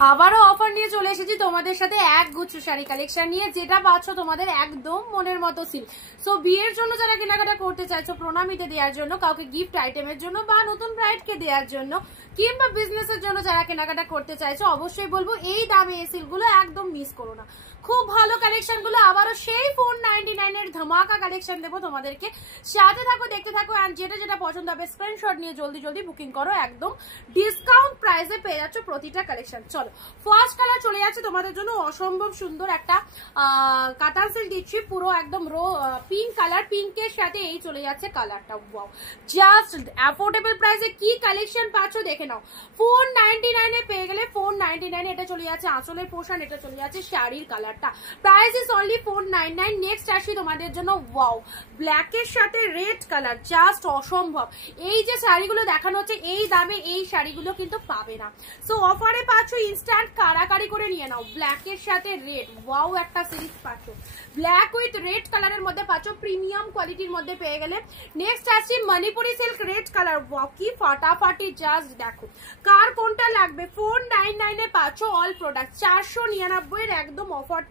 আবারও অফার নিয়ে চলে এসেছি তোমাদের সাথে এক গুচ্ছ শাড়ি কালেকশন নিয়ে, যেটা পাচ্ছ তোমাদের একদম মনের মতো সিল্ক। সো বিয়ের জন্য যারা কেনাকাটা করতে চাইছো, প্রণামীতে দেওয়ার জন্য, কাউকে গিফট আইটেমের জন্য বা নতুন ব্রাইডকে দেওয়ার জন্য, কিংবা বিজনেসের জন্য যারা কেনাকাটা করতে চাইছো, অবশ্যই বলবো এই দামে এই সিল্কগুলো একদম মিস করো না। খুব ভালো কালেকশন গুলো, আবারও সেই 499 এর ধামাকা কালেকশন দেবো তোমাদেরকে। সাথে থাকো, দেখতে থাকো, এন্ড যেটা যেটা পছন্দ হবে স্ক্রিনশট নিয়ে জলদি জলদি বুকিং করো। একদম ডিসকাউন্ট প্রাইসে পেয়ে যাচ্ছ প্রতিটা কালেকশন। চলো, ফার্স্ট কালার চলে যাচ্ছে তোমাদের জন্য অসম্ভব সুন্দর একটা কাতান সিল্ক দিচ্ছি, পুরো একদম পিঙ্ক কালার। পিঙ্কের সাথে এই চলে যাচ্ছে কালারটা। ওয়াও, জাস্ট অ্যাফোর্ডেবল প্রাইসে কি কালেকশন পাচ্ছ দেখে নাও। 499 এ পেয়ে গেলে 499। এটা চলে যাচ্ছে আঁচলের পোর্শন, এটা চলে যাচ্ছে শাড়ির colour. Price is only 499। Next আসি তোমাদের জন্য, ওয়াও, ব্ল্যাকের সাথে রেড কালার, জাস্ট অসম্ভব। এই যে শাড়িগুলো দেখানো হচ্ছে এই দামে এই শাড়িগুলো কিন্তু পাবে না। সো অফারে পাচ্ছ, ইনস্ট্যান্ট কারাকারি করে নিয়ে নাও। ব্ল্যাকের সাথে রেড, ওয়াও একটা সিরিজ পাচ্ছ, ব্ল্যাক উইথ রেড কালারের মধ্যে পাচ্ছ, প্রিমিয়াম কোয়ালিটির মধ্যে পেয়ে গেলে। নেক্সট আসছি Manipuri silk red colour. Wow, কি ফাটাফাটি, জাস্ট দেখো কার কোনটা লাগবে। 499 এ পাচ্ছ অল প্রোডাক্ট। 499 এর একদম অফার,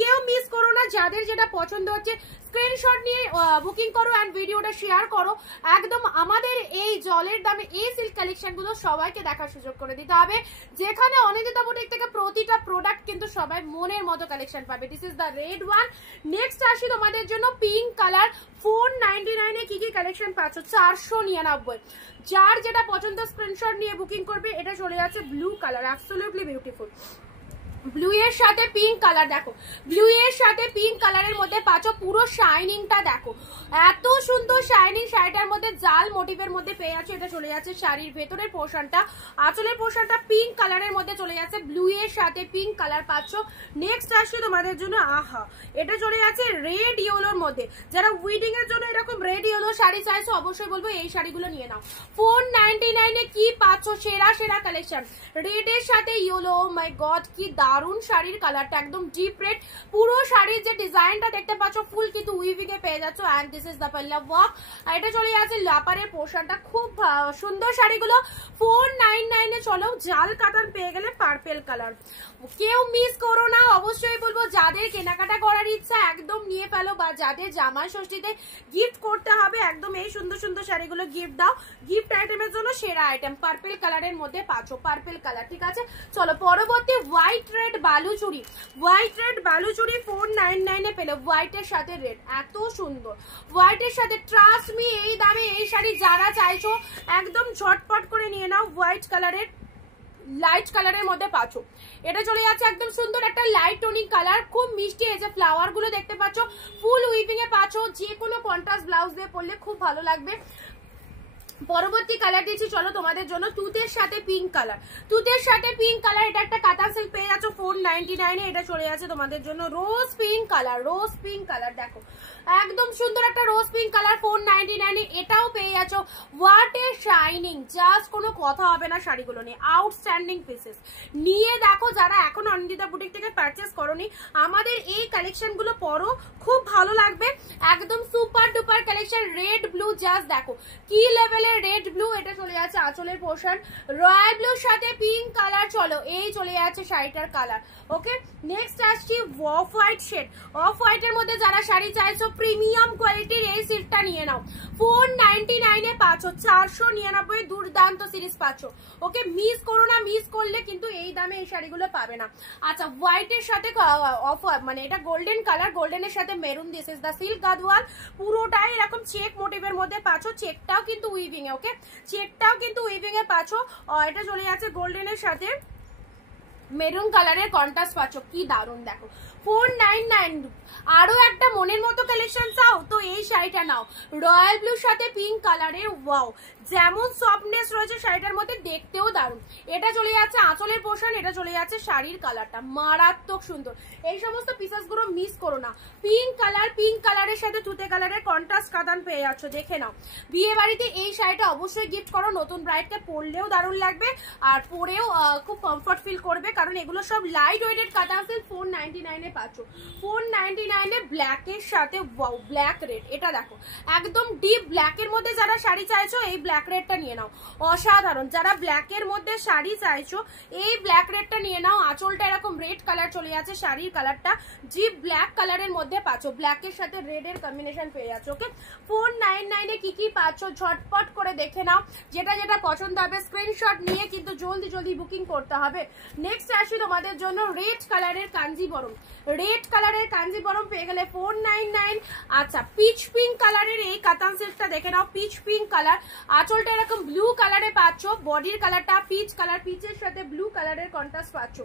কেউ মিস করো না। যাদের যেটা পছন্দ হচ্ছে স্ক্রিনশট নিয়ে বুকিং করো এন্ড ভিডিওটা শেয়ার করো। একদম আমাদের এই জলের দামে এই সিল্ক কালেকশন গুলো সবাইকে দেখার সুযোগ করে দিতে হবে, যেখানে অনিন্দিতা বুটিক থেকে প্রতিটা প্রোডাক্ট কিন্তু সবাই মনের মতো কালেকশন পাবে। This is the red one. Next আসি তোমাদের জন্য পিঙ্ক কালার। 499 এ কি কি কালেকশন পাচ্ছ, 499। যার যেটা পছন্দ স্ক্রিনশট নিয়ে বুকিং করবে। এটা চলে যাচ্ছে blue colour, absolutely beautiful. Blue এর সাথে পিঙ্ক কালার, দেখো ব্লু এর সাথে পিঙ্ক কালারের মধ্যে পাচ্ছ, পুরো শাইনিংটা দেখো, এত সুন্দর শাইনিং। শাড়িটার মধ্যে জাল মোটিভের মধ্যে পেয়ে যাচ্ছে। এটা চলে যাচ্ছে শাড়ির ভেতরের পোর্শনটা, আঁচলের পোর্শনটা পিঙ্ক কালারের মধ্যে চলে যাচ্ছে। ব্লু এর সাথে পিঙ্ক কালার পাচ্ছ। নেক্সট আসছে তোমাদের জন্য, আহা, এটা চলে যাচ্ছে রেড ইয়েলোর মধ্যে। যারা উইডিং এর জন্য এরকম রেড ইয়েলো শাড়ি চাইছো, অবশ্যই বলবো এই শাড়িগুলো নিয়ে নাও। 499 এ কি পাচ্ছ, সেরা সেরা কালেকশন। রেড এর সাথে ইয়েলো, মাই গড কি দারুন শাড়ির কালারটা, একদম ডিপ রেড। পুরো শাড়ির যে ডিজাইনটা দেখতে পাচ্ছ ফুল কিন্তু উইভিং এ পেয়ে যাচ্ছ। এন্ড দিস ইজ দ্য পাল্লা ওয়ার্ক। এটা চলে যাচ্ছে লাপারের পোর্শনটা, খুব সুন্দর শাড়িগুলো। 499 এ চলো, জাল কাতান পেয়ে গেলে পার্পেল কালার। কেউ মিস করো না, অবশ্যই বলবো যাদের কেনাকাটা করার ইচ্ছা একদম নিয়ে ফেলো, বা যাদের জামাই ষষ্ঠীতে গিফট করতে হবে একদম এই সুন্দর সুন্দর শাড়িগুলো গিফট দাও। গিফট আইটেমের জন্য সেরা আইটেম পার্পেল কালারের মধ্যে পাচ্ছ, পার্পেল কালার। ঠিক আছে, চলো পরবর্তী white red Baluchari. White red Baluchari 499 এ পেলো, হোয়াইটের সাথে রেড, এত সুন্দর। হোয়াইটের সাথে ট্রাস্ট মি এই দামে এই শাড়ি যারা চাইছো একদম ঝটপট করে নিয়ে নাও। হোয়াইট কালারের লাইট কালারের মধ্যে পাচ্ছ। এটা চলে যাচ্ছে একদম সুন্দর একটা লাইট টোনিক কালার, খুব মিষ্টি। এই যে ফ্লাওয়ার গুলো দেখতে পাচ্ছ ফুল উইভিং এ পাচ্ছ, যে কোনো কন্ট্রাস্ট ব্লাউজ দিয়ে পরলে খুব ভালো লাগবে। পরবর্তী কালার দিচ্ছি চলো তোমাদের জন্য, তুতের সাথে পিঙ্ক কালার। তুতের সাথে পিঙ্ক কালার, এটা একটা কাতান সিল্ক পেয়ে যাচ্ছ 499 এ। এটা চলে যাচ্ছে তোমাদের জন্য রোজ পিঙ্ক কালার। রোজ পিঙ্ক কালার দেখো, একদম সুন্দর একটা রোজ পিঙ্ক কালার 499 এ। এটাও পেয়ে যাচ্ছ। হোয়াট এ শাইনিং, জাস্ট কোনো কথা হবে না শাড়িগুলো নিয়ে। আউটস্ট্যান্ডিং পিসেস নিয়ে দেখো, যারা এখন অনিন্দিতা বুটিক থেকে পারচেস করোনি, আমাদের এই কালেকশন গুলো পরো, খুব ভালো লাগবে। একদম super duper collection. Red blue, just দেখো কি লেভেলের রেড ব্লু। এটা চলে যাচ্ছে আঁচলের পোর্শন, রয়্যাল ব্লুর সাথে পিঙ্ক কালার। চলো, এই চলে যাচ্ছে শাড়িটার কালার। ওকে, নেক্সট আসছি off white shade. Off white এর মধ্যে যারা শাড়ি চাইছো প্রিমিয়াম কোয়ালিটির, এই সিল্কটা নিয়ে নাও। 499 এ পাচ্ছ, 499 দুর্দান্ত সিরিজ পাচ্ছ। ওকে, মিস করো না, মিস করলে কিন্তু এই দামে এই শাড়িগুলো পাবে না। আচ্ছা, হোয়াইটের সাথে অফ, মানে এটা গোল্ডেন কালার, গোল্ডেনের সাথে maroon. This is the silk Gadwal, পুরোটাই এরকম চেক মোটিভের মধ্যে পাচ্ছ। চেকটাও কিন্তু উইভিং এ, ওকে, চেকটাও কিন্তু উইভিং এ পাচ্ছ। এটা চলে যাচ্ছে গোল্ডেনের সাথে মেরুন কালারের কন্ট্রাস্ট পাচ্ছ, কি দারুন দেখো। 499। আরো একটা মনের মতো কালেকশন চাও তো এই শাড়িটা নাও, রয়্যাল ব্লুর সাথে পিঙ্ক কালারের। ওয়াও, যেমন সফটনেস রয়েছে শাড়িটার মধ্যে, দেখতেও দারুন। এটা চলে যাচ্ছে আঁচলের পোর্শন, এটা চলে যাচ্ছে শাড়ির কালারটা, মারাত্মক সুন্দর। এই সমস্ত পিসেস গুলো মিস করো না। পিঙ্ক কালার, পিঙ্ক কালারের সাথে তুতে কালারের কন্ট্রাস্ট কাতান পেয়ে যাচ্ছ, দেখে নাও। বিয়ে বাড়িতে এই শাড়িটা অবশ্যই গিফট করো, নতুন ব্রাইডকে পরলেও দারুণ লাগবে আর পরেও খুব কমফর্ট ফিল করবে, কারণ এগুলো সব লাইট ওয়েটেড কাতান সিল্ক। 499 এ পাচ্ছ। 499 এ ব্ল্যাকের সাথে, ওয়াও, ব্ল্যাক রেড। এটা দেখো একদম ডিপ ব্ল্যাকের মধ্যে যারা শাড়ি চাইছো, এই ব্ল্যাক রেডটা নিয়ে নাও, অসাধারণ। যারা ব্ল্যাকের মধ্যে শাড়ি চাইছো এই ব্ল্যাক রেডটা নিয়ে নাও। আঁচলটা এরকম রেড কালার চলে যাচ্ছে, শাড়ির কালারটা জিপ ব্ল্যাক কালারের মধ্যে পাচ্ছ, ব্ল্যাকের সাথে রেড এর কম্বিনেশন পেয়ে যাচ্ছ। ওকে, 499 এ কি পাচ্ছ ঝটপট করে দেখে নাও, যেটা যেটা পছন্দ হবে স্ক্রিনশট নিয়ে কিন্তু জলদি জলদি বুকিং করতে হবে। নেক্সট আসি তোমাদের জন্য রেড কালারের কাঞ্জিবরম। রেড কালারের কাঞ্জিবরম পেয়ে গেলে 499। আচ্ছা, পিচ পিঙ্ক কালারের এই কাতান সিল্কটা দেখে নাও, পিচ পিঙ্ক কালার, আঁচলটা এরকম ব্লু কালারে পাচ্ছ, বডির কালারটা পিচ কালার, পিচের সাথে ব্লু কালারের কন্ট্রাস্ট পাচ্ছ।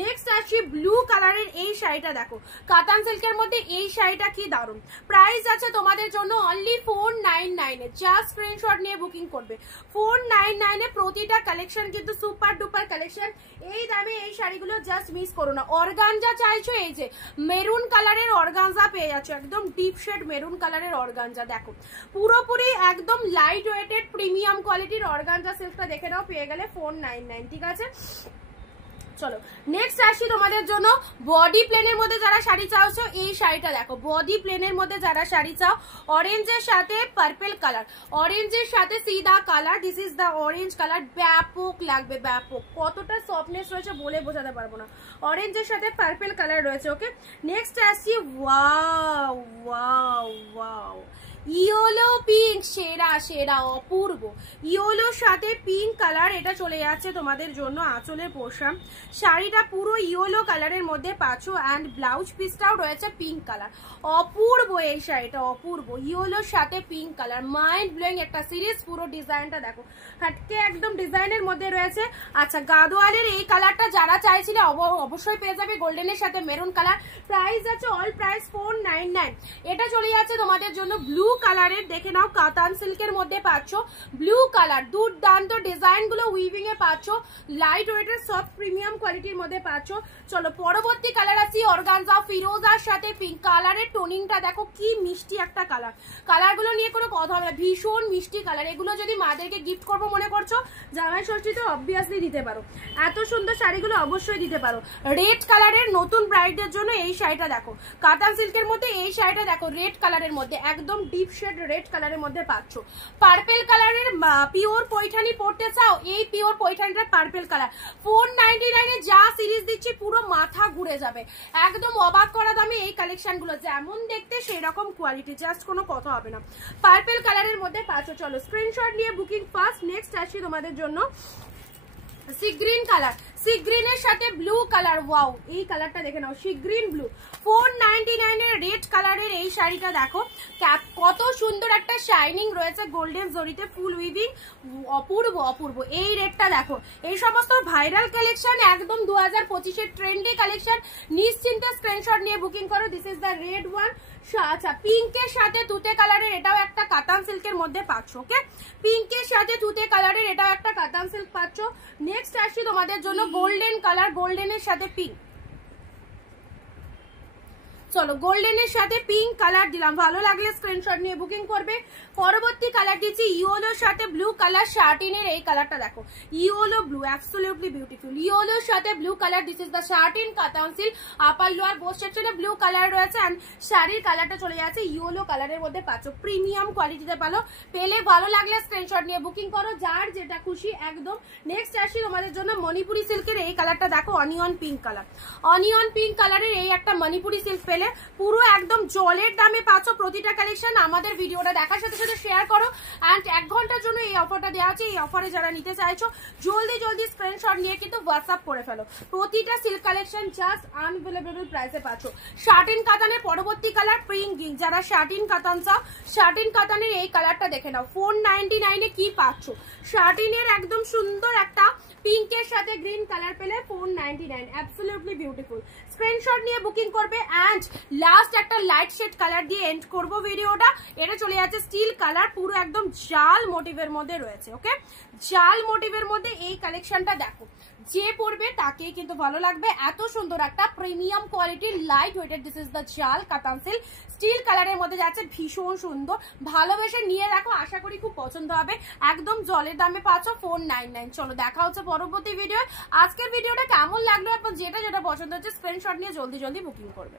নেক্সট আসি ব্লু কালারের এই শাড়িটা দেখো, কাতান সিল্কের মধ্যে এই শাড়িটা কি দারুণ। প্রাইস আছে তোমাদের জন্য অনলি 499 এ, জাস্ট স্ক্রিনশট নিয়ে বুকিং করবে। 499 এ প্রতিটা কালেকশন কিন্তু সুপার ডুপার কালেকশন। এই দামে এই শাড়িগুলো জাস্ট মিস করো না। অর্গানজা চাইছো, এই যে মেরুন কালারের অর্গানজা পেয়ে যাচ্ছ, একদম ডিপ শেড মেরুন কালারের অর্গানজা দেখো, পুরোপুরি একদম লাইট ওয়েটেড প্রিমিয়াম কোয়ালিটির অর্গানজা সিল্কটা দেখে নাও, পেয়ে গেলে 499। ঠিক আছে, চলো নেক্সট আসি তোমাদের জন্য বডি প্লেনের মধ্যে যারা শাড়ি চাওছো এই শাড়িটা দেখো, বডি প্লেনের মধ্যে যারা শাড়ি চাও, অরেঞ্জের সাথে পার্পল কালার, অরেঞ্জের সাথে সিদা colour, this is the orange colour, ব্যাপক লাগবে, ব্যাপক, কতটা সফটনেস রয়েছে বলে বোঝাতে পারবো না, অরেঞ্জের সাথে পার্পল কালার রয়েছে। ওকে, নেক্সট আসি wow wow wow, yellow pink, সেরা সেরা অপূর্ব, ইয়েলোর সাথে পিঙ্ক কালার, এটা চলে যাচ্ছে তোমাদের জন্য আঁচলের পোর্শন। শাড়িটা পুরো ইয়েলো কালারের মধ্যে পাচ্ছ অ্যান্ড ব্লাউজ পিসটাও রয়েছে পিঙ্ক কালার, অপূর্ব এই শাড়িটা, অপূর্ব, ইয়েলোর সাথে পিঙ্ক কালার, মাইন্ড ব্লোয়িং একটা সিরিজ। পুরো ডিজাইনটা দেখো, হাটকে একদম ডিজাইনের মধ্যে রয়েছে। আচ্ছা, গাদোয়ালের এই কালারটা যারা চাইছিলে অবশ্যই পেয়ে যাবে, গোল্ডেনের সাথে মেরুন কালার। প্রাইস আছে অল প্রাইস 499। এটা চলে যাচ্ছে তোমাদের জন্য ব্লু কালারের, দেখে নাও কাতান সিল্কের মধ্যে পাচ্ছ ব্লু কালার, দুর্দান্ত ডিজাইন গুলো উইভিং এ পাচ্ছ, লাইট ওয়েটের সফট প্রিমিয়াম কোয়ালিটির মধ্যে পাচ্ছ। চলো পরবর্তী কালার আসি অর্গানজা ফিরোজার সাথে পিঙ্ক কালারের, টোনিংটা দেখো কি মিষ্টি একটা কালার, কালারগুলো নিয়ে কোনো কথা হবে, ভীষণ মিষ্টি কালার। এগুলো যদি মাদেরকে গিফট করবো মনে করছো, জামাই ষষ্ঠীতে অবভিয়াসলি দিতে পারো, এত সুন্দর শাড়িগুলো অবশ্যই দিতে পারো। রেড কালারের নতুন ব্রাইডদের জন্য এই শাড়িটা দেখো, কাতান সিল্কের মধ্যে এই শাড়িটা দেখো, রেড কালারের মধ্যে একদম ডিপ শেড রেড কালারের মধ্যে পাচ্ছ। পার্পল কালারের পিওর পৈঠানি পড়তে চাও, এই পিওর পৈঠানিটা পার্পল কালার, 499 এ যা সিরিজ দিচ্ছি পুরো মাথা ঘুরে যাবে, একদম অবাক করা দামে এই কালেকশন গুলো, যেমন দেখতে সেই রকম কোয়ালিটি, জাস্ট কোনো কথা হবে না। পার্পল কালারের মধ্যে পাচ্ছ। চলো স্ক্রিনশট নিয়ে বুকিং ফার্স্ট। নেক্সট আসি তোমাদের জন্য সি গ্রিন কালার, সি গ্রিনের সাথে ব্লু কালার, ওয়াও এই কালারটা দেখে নাও, সি গ্রিন ব্লু, 499 এর রেড কালারের এই শাড়িটা দেখো, কত সুন্দর একটা শাইনিং রয়েছে গোল্ডেন জরিতে ফুল উইভিং, অপূর্ব অপূর্ব। এই রেডটা দেখো, এই সমস্ত ভাইরাল কালেকশন একদম 2025 এর ট্রেন্ডি কালেকশন, নিশ্চিন্তে স্ক্রিনশট নিয়ে বুকিং করো। This is the red one. আচ্ছা, পিঙ্কের সাথে তুতে কালারের এটাও একটা কাতান সিল্কের মধ্যে পাচ্ছ। ওকে, পিঙ্কের সাথে তুতে কালারের এটাও একটা কাতান সিল্ক পাচ্ছ। নেক্সট আসছি তোমাদের জন্য গোল্ডেন কালার, গোল্ডেনের সাথে পিঙ্ক। চলো গোল্ডেনের সাথে পিঙ্ক কালার দিলাম, ভালো লাগলে স্ক্রিনশট নিয়ে বুকিং করবে। পরবর্তী কালার দিচ্ছি ইয়েলোর সাথে ব্লু কালার, শার্টিনের এই কালারটা দেখো, ইয়েলো ব্লু, অ্যাবসলিউটলি বিউটিফুল, ইয়েলোর সাথে blue colour, this is the satin কাতান সিল্ক, আপার লোয়ার বোথ সেকশনে ব্লু কালার রয়েছে এন্ড শাড়ির কালারটা চলে যাচ্ছে ইয়েলো কালারের মধ্যে পাচ্ছ, প্রিমিয়াম কোয়ালিটিতে পালো, পেলে ভালো লাগলে স্ক্রিনশট নিয়ে বুকিং করো, যার যেটা খুশি একদম। নেক্সট আসি তোমাদের জন্য মণিপুরি সিল্কের এই কালারটা দেখো, onion pink colour, onion pink কালারের এই একটা মণিপুরি সিল্ক পেলে পুরো একদম জলের দামে পাচ্ছ প্রতিটা কালেকশন। আমাদের ভিডিওটা দেখার সাথে সাথে শেয়ার করো এন্ড 1 ঘন্টার জন্য এই অফারটা দেওয়া আছে, এই অফারে যারা নিতে চাইছো জলদি জলদি স্ক্রিনশট নিয়ে কিন্তু হোয়াটসঅ্যাপ করে ফেলো, প্রতিটা সিল্ক কালেকশন জাস্ট আনবিলিভেবল প্রাইসে পাচ্ছ। শার্টিন কাতানের পরবর্তী কালার পিঙ্ক, যারা শার্টিন কাতান চাও, শার্টিন কাতানের এই কালারটা দেখে নাও, 499 এ কি পাচ্ছ, শার্টিনের একদম সুন্দর একটা পিঙ্কের সাথে গ্রিন কালার পেলে 499, অ্যাবসলিউটলি বিউটিফুল। স্ক্রিনশট নিয়ে বুকিং করবে এন্ড লাস্ট একটা লাইট শেড কালার দিয়ে এন্ড করব ভিডিওটা। এটা চলে যাচ্ছে স্টিল কালার, পুরো একদম জাল মোটিভের মধ্যে রয়েছে। ওকে, জাল মোটিভের মধ্যে এই কালেকশনটা দেখো, যে পরবে তাকেই কিন্তু ভালো লাগবে, এত সুন্দর একটা প্রিমিয়াম কোয়ালিটির light weighted, this is the জাল কাতান সিল্ক, স্টিল কালারের মধ্যে যাচ্ছে, ভীষণ সুন্দর, ভালোবেসে নিয়ে রাখো, আশা করি খুব পছন্দ হবে, একদম জলের দামে পাচ্ছ 499। চলো দেখা হচ্ছে পরবর্তী ভিডিও। আজকের ভিডিওটা কেমন লাগলো, আপনার যেটা যেটা পছন্দ হচ্ছে স্ক্রিনশট নিয়ে জলদি জলদি বুকিং করবে।